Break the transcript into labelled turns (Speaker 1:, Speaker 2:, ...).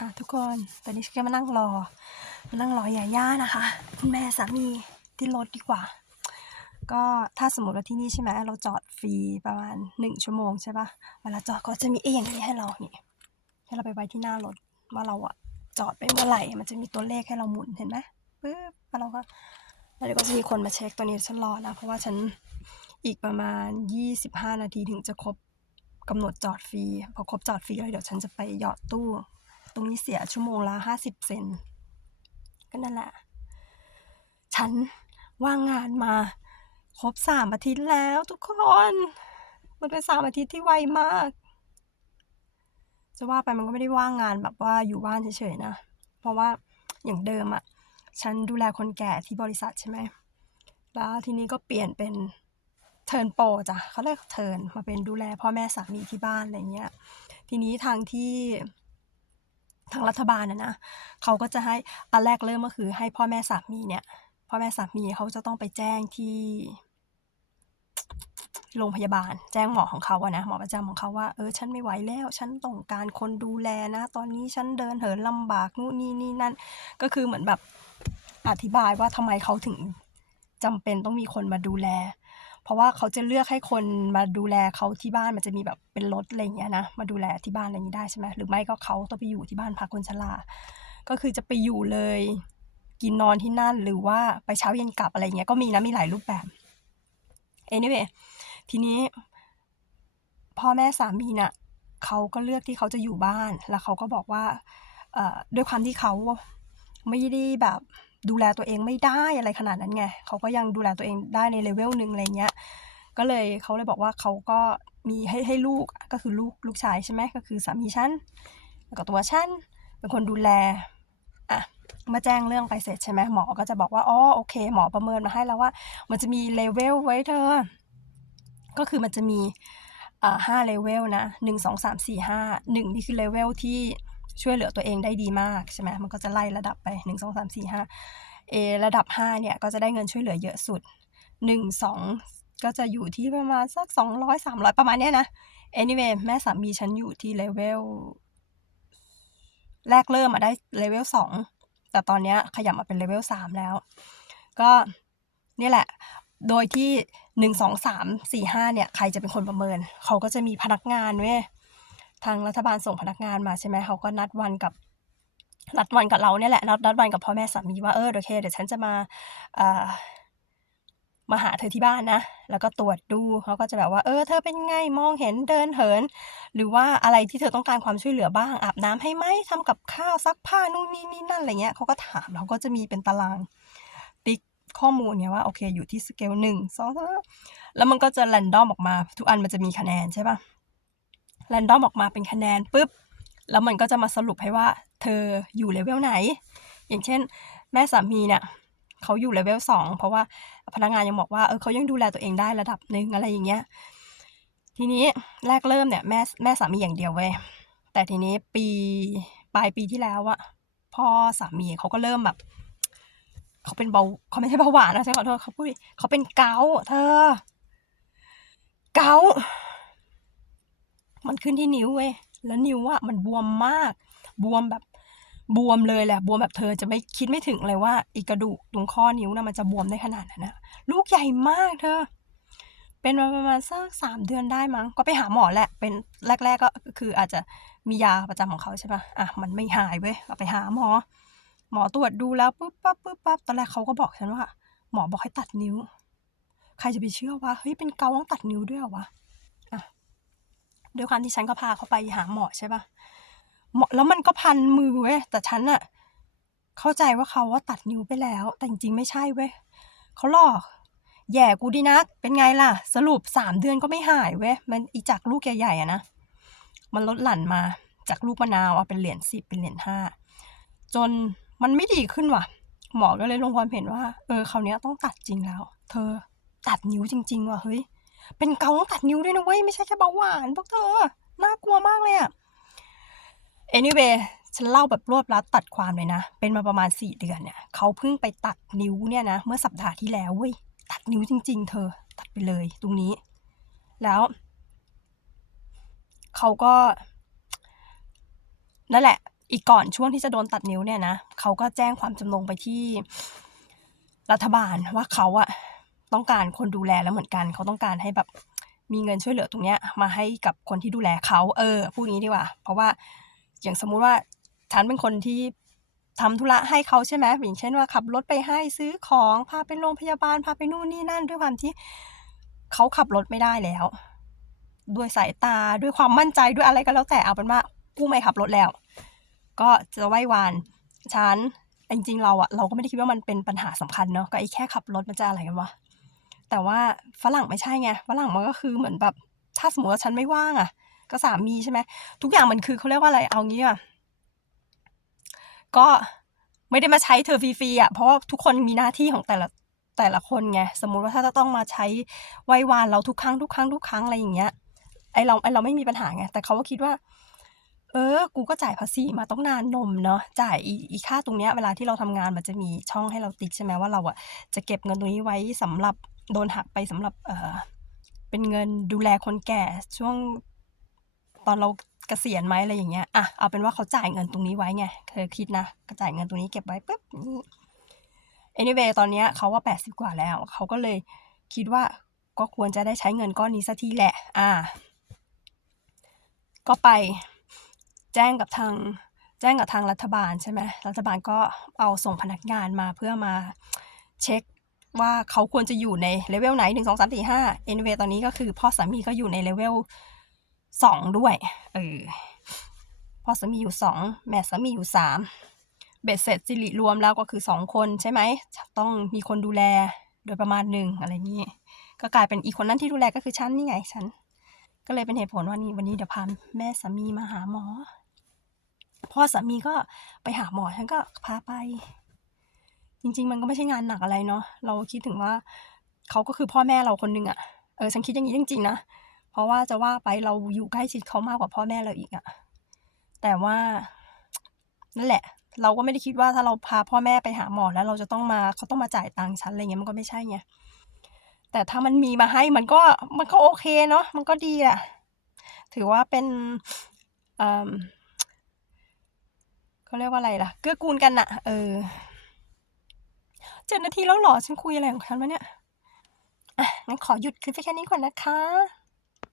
Speaker 1: อะทุกคนตอนนี้ฉันก็มานั่งรอ มานั่งรอยาย่านะคะ คุณแม่สามีที่รถดีกว่า ก็ถ้าสมมติว่าที่นี่ใช่ไหมเราจอดฟรีประมาณหนึ่งชั่วโมงใช่ปะเวลาจอดก็จะมีเออย่างนี้ให้เรานี่ให้เราไปไว้ที่หน้ารถว่าเราอะจอดไปเมื่อไหร่ มันจะมีตัวเลขให้เราหมุนเห็นไหมปึ๊บแล้วเราก็แล้วเดี๋ยวก็จะมีคนมาเช็คตัวนี้ฉันรอนะ เพราะว่าฉันอีกประมาณ 25 นาทีถึงจะครบกำหนดจอดฟรีพอครบจอดฟรีแล้วเดี๋ยวฉันจะไปหยอดตู้ ตรงนี้เสียชั่วโมงละห้าสิบเซนก็นั่นแหละ ฉันว่างงานมา ครบสามอาทิตย์แล้วทุกคน มันเป็นสามอาทิตย์ที่ไวมาก จะว่าไปมันก็ไม่ได้ว่างงานแบบว่าอยู่บ้านเฉยๆนะ เพราะว่าอย่างเดิมอะฉันดูแลคนแก่ที่บริษัทใช่ไหม แล้วทีนี้ก็เปลี่ยนเป็นเทิร์นโปรจ้ะเขาเรียกเทิร์นมาเป็นดูแลพ่อแม่สามีที่บ้านอะไรเงี้ย ทีนี้ทางที่ ทางรัฐบาลนะนะเขาก็จะให้อันแรกเริ่มก็คือให้พ่อแม่สามีเนี่ยพ่อแม่สามีเขาจะต้องไปแจ้งที่โรงพยาบาล แจ้งหมอของเขาอะนะหมอประจำของเขาว่าเออฉันไม่ไหวแล้ว ฉันต้องการคนดูแลนะ ตอนนี้ฉันเดินเหินลำบากนู่นนี่นี่นั่น ก็คือเหมือนแบบอธิบายว่าทำไมเขาถึงจำเป็นต้องมีคนมาดูแล เพราะว่าเขาจะเลือกให้คนมาดูแลเขาที่บ้านมันจะมีแบบเป็นรถอะไรเงี้ยนะมาดูแลที่บ้านอะไรนี้ได้ใช่ไหมหรือไม่ก็เขาต้องไปอยู่ที่บ้านพักคนชราก็คือจะไปอยู่เลย กินนอนที่นั่นหรือว่าไปเช้าเย็นกลับอะไรเงี้ยก็มีนะมีหลายรูปแบบ anyway ทีนี้พ่อแม่สามีน่ะเขาก็เลือกที่เขาจะอยู่บ้านแล้วเขาก็บอกว่าด้วยความที่เขาไม่ได้แบบ ดูแลตัวเองไม่ได้อะไรขนาดนั้นไงเขาก็ยังดูแลตัวเองได้ในเลเวลหนึ่งอะไรเงี้ยก็เลยเขาเลยบอกว่าเขาก็มีให้ให้ลูกก็คือลูกลูกชายใช่ไหมก็คือสามีฉันแล้วก็ตัวฉันเป็นคนดูแลอะมื่อแจ้งเรื่องไปเสร็จใช่ไหมหมอก็จะบอกว่าอ๋อโอเค หมอประเมินมาให้แล้วว่า มันจะมีเลเวลไว้เธอ ก็คือมันจะมีอ่าห้าเลเวลนะหนึ่งสองสามสี่ห้าหนึ่งนี่คือเลเวลที่ ช่วยเหลือตัวเองได้ดีมากใช่ไหมมันก็จะไล่ระดับไปหนึ่งสองสามสี่ห้าเอระดับห้าเนี่ย ก็จะได้เงินช่วยเหลือเยอะสุดหนึ่งสองก็จะอยู่ที่ประมาณสักสองร้อยสามร้อยประมาณเนี้ยนะ anyway แม่สามีฉันอยู่ที่เลเวลแรกเริ่มมาได้เลเวลสองแต่ตอนเนี้ยขยับมาเป็นเลเวลสามแล้ว ก็นี่แหละ โดยที่หนึ่งสองสามสี่ห้าเนี่ย ใครจะเป็นคนประเมิน เขาก็จะมีพนักงานเว้ย ทางรัฐบาลส่งพนักงานมาใช่ไหมเขาก็นัดวันกับนัดวันกับเราเนี่ยแหละนัดนัดวันกับพ่อแม่สามีว่าเออโอเคเดี๋ยวฉันจะมาเออมาหาเธอที่บ้านนะ แล้วก็ตรวจดูเขาก็จะแบบว่า เออ เธอเป็นไง มองเห็นเดินเหิน หรือว่าอะไรที่เธอต้องการความช่วยเหลือบ้าง อาบน้ำให้ไหมทำกับข้าวซักผ้านู่นนี่นี่นั่นอะไรเงี้ยเขาก็ถามเราก็จะมีเป็นตาราง ติ๊กข้อมูลเนี่ยว่าโอเคอยู่ที่สเกลหนึ่งสองแล้วมันก็จะแรนดอมออกมา ทุกอันมันจะมีคะแนนใช่ปะ แรนดอมออกมาเป็นคะแนนปุ๊บ แล้วมันก็จะมาสรุปให้ว่าเธออยู่เลเวลไหน อย่างเช่น แม่สามีเนี่ยเขาอยู่เลเวลสองเพราะว่าพนักงานยังบอกว่าเออเขายังดูแลตัวเองได้ระดับหนึ่งอะไรอย่างเงี้ยทีนี้แรกเริ่มเนี่ยแม่แม่สามีอย่างเดียวเว้ยแต่ทีนี้ปีปลายปีที่แล้วอะพ่อสามีเขาก็เริ่มแบบเขาเป็นเบาเขาไม่ใช่เบาหวานนะฉันขอโทษเขาพูดเขาเป็นเกาเธอ เกา มันขึ้นที่นิ้วเว้ยแล้วนิ้วอะมันบวมมาก บวมแบบบวมเลยแหละ บวมแบบเธอจะไม่คิดไม่ถึงเลยว่าอีกกระดูกตรงข้อนิ้วนะมันจะบวมได้ขนาดนั้นนะลูกใหญ่มากเธอ เป็นมาประมาณสักสามเดือนได้มั้ง ก็ไปหาหมอแหละ เป็นแรก ๆก็คืออาจจะมียาประจำของเขาใช่ปะอะมันไม่หายเว้ยก็ไปหาหมอ หมอตรวจดูแล้วปุ๊บปั๊บปุ๊บปั๊บตอนแรกเขาก็บอกฉันว่า หมอบอกให้ตัดนิ้ว ใครจะไปเชื่อว่าเฮ้ยเป็นเกาต้องตัดนิ้วด้วยเหรอวะ ด้วยความที่ฉันก็พาเขาไปหาหมอใช่ปะหมอแล้วมันก็พันมือเว้ยแต่ฉันอะเข้าใจว่าเขาว่าตัดนิ้วไปแล้ว แต่จริงๆไม่ใช่เว้ยเขาหลอกแย่กูดีนัก เป็นไงล่ะ สรุปสามเดือนก็ไม่หายเว้ย มันอีจากลูกใหญ่ๆอะนะ มันลดหลั่นมาจากลูกมะนาวอะเป็นเหรียญสิบเป็นเหรียญห้าจนมันไม่ดีขึ้นว่ะ หมอก็เลยลงความเห็นว่า เออคราวเนี้ยต้องตัดจริงแล้ว เธอตัดนิ้วจริง ๆ ว่ะเฮ้ย เป็นเกาต้องตัดนิ้วด้วยนะเว้ย ไม่ใช่แค่เบาหวานพวกเธอ น่ากลัวมากเลยอะ anyway ฉันเล่าแบบรวบรัดตัดความเลยนะ เป็นมาประมาณสี่เดือนเนี่ยเขาเพิ่งไปตัดนิ้วเนี่ยนะ เมื่อสัปดาห์ที่แล้วเว้ย ตัดนิ้วจริง ๆ เธอ ตัดไปเลยตรงนี้ แล้วเขาก็นั่นแหละ อีกก่อนช่วงที่จะโดนตัดนิ้วเนี่ยนะเขาก็แจ้งความจำนงไปที่รัฐบาลว่าเขาอะ ต้องการคนดูแลแล้วเหมือนกัน เขาต้องการให้แบบมีเงินช่วยเหลือตรงเนี้ย มาให้กับคนที่ดูแลเขาเออพูดงี้ดีกว่า เพราะว่าอย่างสมมุติว่าฉันเป็นคนที่ทำธุระให้เขาใช่ไหมอย่างเช่นว่าขับรถไปให้ซื้อของพาไปโรงพยาบาลพาไปนู่นนี่นั่น ด้วยความที่เขาขับรถไม่ได้แล้ว ด้วยสายตาด้วยความมั่นใจด้วยอะไรก็แล้วแต่เอาเป็นว่ากูไม่ขับรถแล้ว ก็จะไหว้วานฉันจริงๆเราอะเราก็ไม่ได้คิดว่ามันเป็นปัญหาสำคัญเนาะก็ไอ้แค่ขับรถมันจะอะไรกันวะ แต่ว่าฝรั่งไม่ใช่ไงฝรั่งมันก็คือเหมือนแบบถ้าสมมติว่าฉันไม่ว่างอะก็สามีใช่ไหมทุกอย่างมันคือเขาเรียกว่าอะไรเอางี้อะก็ไม่ได้มาใช้เธอฟรีๆอะเพราะว่าทุกคนมีหน้าที่ของแต่ละแต่ละคนไงสมมุติว่าถ้าจะต้องมาใช้ไหว้วานเราทุกครั้งทุกครั้งทุกครั้งอะไรอย่างเงี้ยไอเราไอเราไม่มีปัญหาไงแต่เขาก็คิดว่า เออ กูก็จ่ายภาษีมาต้องนานนมเนาะจ่ายอีค่าตรงเนี้ยเวลาที่เราทำงานมันจะมีช่องให้เราติ๊กใช่ไหมว่าเราอะจะเก็บเงินตรงนี้ไว้สำหรับ โดนหักไปสำหรับเออเป็นเงินดูแลคนแก่ช่วงตอนเราเกษียณไหมอะไรอย่างเงี้ย อะ เอาเป็นว่าเขาจ่ายเงินตรงนี้ไว้ไง เธอคิดนะก็จ่ายเงินตรงนี้เก็บไว้ปุ๊บนี่ anyway ตอนเนี้ยเขาว่าแปดสิบกว่าแล้ว เขาก็เลยคิดว่าก็ควรจะได้ใช้เงินก้อนนี้สักทีแหละ อ่า ก็ไปแจ้งกับทางแจ้งกับทางรัฐบาลใช่ไหมรัฐบาลก็เอาส่งพนักงานมาเพื่อมาเช็ค ว่าเขาควรจะอยู่ในเลเวลไหนหนึ่งสองสามสี่ห้าเอ็นเวตอนนี้ก็คือพ่อสามีก็อยู่ในเลเวลสองด้วยเออพ่อสามีอยู่สองแม่สามีอยู่สามเบ็ดเสร็จสิริรวมแล้วก็คือสองคนใช่ไหมต้องมีคนดูแลโดยประมาณหนึ่งอะไรนี้ก็กลายเป็นอีกคนนั้นที่ดูแลก็คือฉันนี่ไงฉันก็เลยเป็นเหตุผลว่านี่วันนี้เดี๋ยวพาแม่สามีมาหาหมอพ่อสามีก็ไปหาหมอฉันก็พาไป จริง ๆ มันก็ไม่ใช่งานหนักอะไรเนาะเราคิดถึงว่าเขาก็คือพ่อแม่เราคนหนึ่งอะเออฉันคิดอย่างนี้จริงๆนะเพราะว่าจะว่าไปเราอยู่ใกล้ชิดเขามากกว่าพ่อแม่เราอีกอะแต่ว่านั่นแหละ เราก็ไม่ได้คิดว่าถ้าเราพาพ่อแม่ไปหาหมอแล้ว เราจะต้องมาเขาต้องมาจ่ายตังค์ฉันอะไรเงี้ยมันก็ไม่ใช่ไงแต่ถ้ามันมีมาให้มันก็มันก็โอเคเนาะมันก็ดีแหละถือว่าเป็นเขาเรียกว่าอะไรล่ะ เกื้อกูลกันอะเออ เจ็ดนาทีแล้วหรอ ฉันคุยอะไรของฉันวะเนี่ย อะงั้นขอหยุดคลิปแค่นี้ก่อนนะคะ